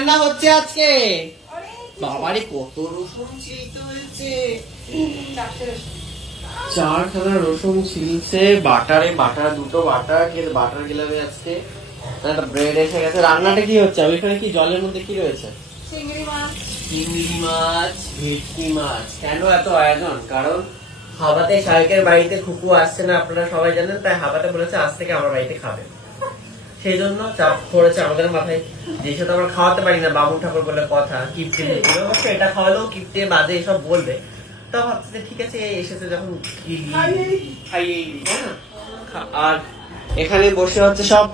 রান্না হচ্ছে আজকে? বাবারে কত রসুন ছিলতে হয়েছে, 4খানা রসুন ছিলছে। বাটার দুটো বাটার গেলাবে আজকে। একটা ব্রেড এসে গেছে। রান্নাটা কি হচ্ছে? ওইখানে কি জলের মধ্যে কি রয়েছে? চিংড়ি মাছ, ভেটকি মাছ। কেন এত আয়োজন? কারণ হাবাতে শাহেকের বাড়িতে খুকু আসছে না, আপনারা সবাই জানেন। তাই হাবাতে বলেছে আজ থেকে আমার বাড়িতে খাবে, সেই জন্য চাপ পড়েছে আমাদের মাথায়। যে সাথে আমরা খাওয়াতে পারি না, বামুন ঠাকুর বলে কথা, কিপ্টে অবশ্য এটা খাওয়ালেও কিপ্টে বাজে এসব বলবে। তো ভাবছে ঠিক আছে, এসেছে যখন খাইয়েই দিই, তাই না? আর এখানে বসে হচ্ছে সব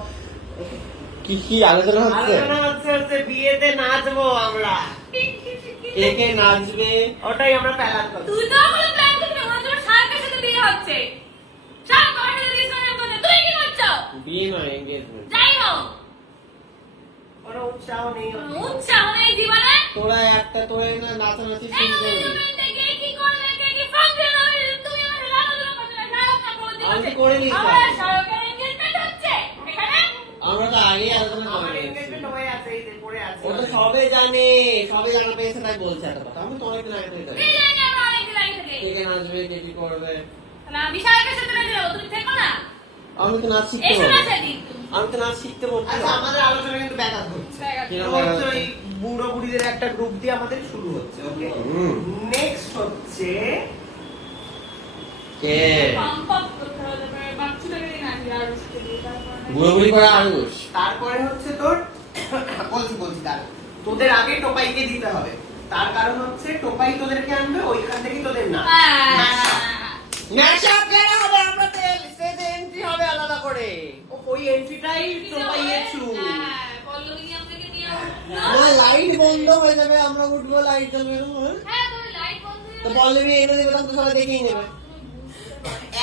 কি আলোচনা হচ্ছে? বিয়েতে নাচবো আমরা। কে কে নাচবে ওটাই আমরা প্ল্যান করছি। তুই তো আমাদের প্ল্যান করছিস, আমাদের শাহেকের সাথে বিয়ে হচ্ছে। শাহেক তোমাকে রিলেশনের মধ্যে তুই কি করছো? বিয়ে নয়, এনগেজমেন্ট। যাই হোক, ওরা উৎসাহ নেই জীবনে। তোরা একটা তোরা না নাচানাচি শুরু করবি। কি করবে, কি ফাংশন হবে, তুমি আমাদের আলোচনা করতে না করতে। আমি করে নিই। আমার শাহেকের এনগেজমেন্ট হচ্ছে এখানে। আমরা তো আগেই আলোচনা করে নিয়েছি। এনগেজমেন্ট হয়ে আছে, এই যে পড়ে আছে। ও তো সবে জানে পেয়েছে, তাই বলছে একটা কথা। আমি তো অনেকদিন আগে থেকে জানি। এই জানি আমরা অনেকদিন আগে থেকে। কে কে নাচবে, কে কি করবে। না, আমি শাহেকের সাথে নাচতে যাবো, তুমি থেকো না। আমি তো নাচ শিখতে এসো পারবো। না সেদিন। আমি তো নাচ শিখতে পারবো। আচ্ছা, আমাদের আলোচনা কিন্তু ব্যাঘাত হচ্ছে। ওই বুড়ো বুড়িদের একটা গ্রুপ দিয়ে আমাদের শুরু হচ্ছে। ওকে, নেক্সট হচ্ছে কে পাম্প আপ করতে হবে, বাচ্চাটাকে নিয়ে নাচি আর উঠতে দিই, তারপর বুড়োবুড়ি করে আয়ুষ। তারপরে হচ্ছে তোর বলছি তার তোদের আগে টোপাইকে দিতে হবে। তার কারণ হচ্ছে টোপাই তোদেরকে আনবে, ওইখান থেকেই তোদের না ম্যাশআপ কেন হবে? আমরা তো স্টেজে এন্ট্রি হবে আলাদা করে। ওই এন্ট্রিটাই টোপাইয়ের থ্রু। হ্যাঁ, পল্লবী আমাদেরকে নিয়ে না, লাইট বন্ধ হয়ে যাবে, আমরা উঠবো, লাইট জ্বলবে। হ্যাঁ, তুমি লাইট বন্ধ তো পল্লবী এনে দেবে, তখন তো সবাই দেখেই নেবে।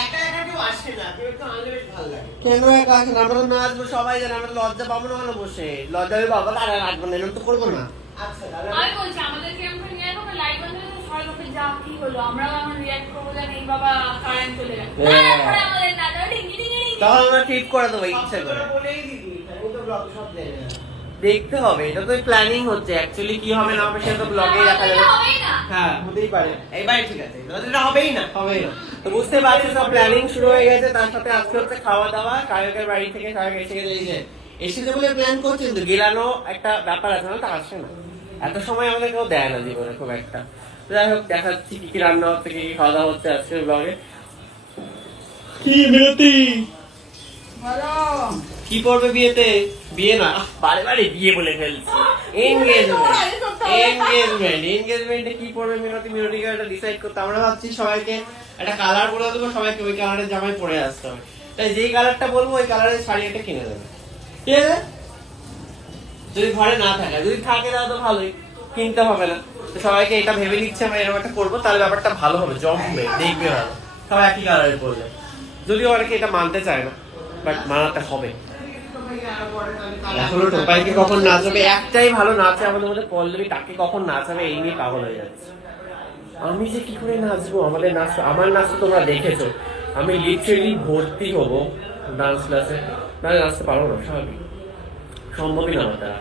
একা একা কেউ আসে না, কেউ একটু আনলে বেশ ভালো লাগে। কেন একা আসেন? আমরা তো নাচবো, সবাই জানে। আমরা লজ্জা পাবো না ওখানে বসে। লজ্জা হবে বাবা, তারা নাচবো না, এরকম তো করবো না। আচ্ছা দাদা, আমি বলছি আমাদেরকে আমরা নিয়ে যাবো, লাইট বন্ধ করে সবাই বলবে যা কি হলো, আমরাও এখন রিঅ্যাক্ট করবো যে নেই বাবা কারেন্ট চলে গেছে। তারপরে আমাদের নাচ হবে ডিঙ্গি ডিঙ্গি ডিঙ্গি। তখন আমরা ঠিক করে দেবো ইচ্ছে করে। তোরা বলেই দিবি, আমি তো ব্লগ সব জেনে না। দেখতে হবে, এটা তো প্ল্যানিং হচ্ছে। অ্যাকচুয়ালি কি হবে না হবে সেটা তো ব্লগে দেখা যাবে। হবেই না। হ্যাঁ, হতেই পারে। এইবার ঠিক আছে, এটা হবেই না। হবে না। তো বুঝতে পারছি সব প্ল্যানিং শুরু হয়ে গেছে। তার সাথে আজকে হচ্ছে খাওয়া দাওয়া। কায়কের বাড়ি থেকে কায়ক এসে গেছে। এই যে এসেছে বলে প্ল্যান করছেন, তো গেলানো একটা ব্যাপার আছে না, তা আসে না। এত সময় আমাদের কেউ দেয় না জীবনে খুব একটা। তো যাই হোক, দেখাচ্ছি কি কি রান্না হচ্ছে, কি কি খাওয়া দাওয়া হচ্ছে আজকের ব্লগে। কি বিরতি কি করবে বিয়েতে? বিয়ে না, বারে বারে বিয়ে বলে ফেলছি। এনগেজমেন্টে কি পড়বে মিনতিকে একটা ডিসাইড করতে। আমরা ভাবছি সবাইকে একটা কালার বলে দেবো, সবাইকে ওই কালারের জামাই পরে আসতে হবে। তাই যেই কালারটা বলবো ওই কালারের শাড়ি একটা কিনে দেবে, ঠিক আছে? যদি ঘরে না থাকে, যদি থাকে তাহলে তো ভালোই, কিনতে হবে না। তো সবাইকে এটা ভেবে নিচ্ছে আমরা এরকম একটা করবো, তাহলে ব্যাপারটা ভালো হবে, জমবে, দেখবে ভালো। সবাই একই কালারের পরবে। যদিও অনেকে এটা মানতে চায় না, বাট মানাতে হবে। এখনো টোপাইকে কখন নাচাবে, একটাই ভালো নাচে আমাদের মধ্যে, পল্লবী। তাকে কখন নাচাবে এই নিয়ে পাগল হয়ে যাচ্ছে। আমি যে কি করে নাচবো, আমাদের নাচ, আমার নাচ তো তোমরা দেখেছো। আমি লিটারেলি ভর্তি হবো ডান্স ক্লাসে, নাচতে পারবো না, স্বাভাবিক, সম্ভবই না আমার দ্বারা।